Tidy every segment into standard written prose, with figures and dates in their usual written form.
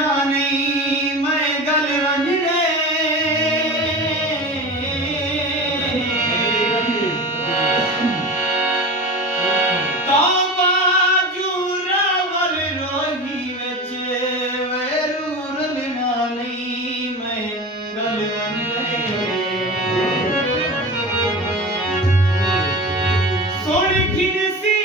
नहीं मैं गल वञणे तौबा जूरावर रोही विच वेरू रलना नहीं मैं गल वञणे सुण खिनसी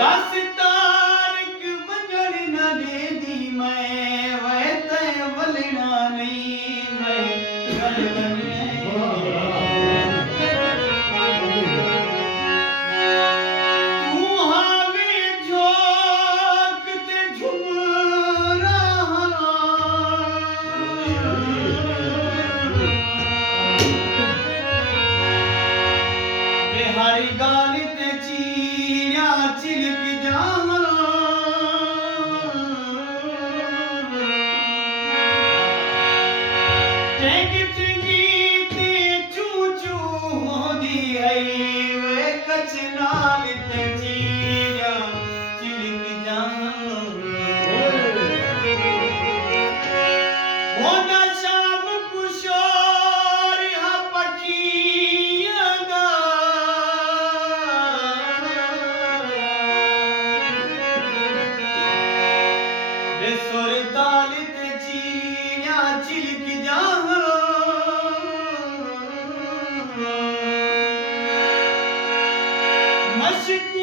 बस तारक वञण न ॾींदी मैं वैत वलना नहीं मैं गल वञणे तूं हावे झोंक ते झुमरा वे हर गाल ते चीरिया चिलक जावां टेंग टेंगी ते चू चू होंदी आई वे कच नाल ते चीरिया चिलक जावां होंदा शाम कुशोर हा पखियां दा वे सुर ताल ते चीरिया चिलक जावां मशक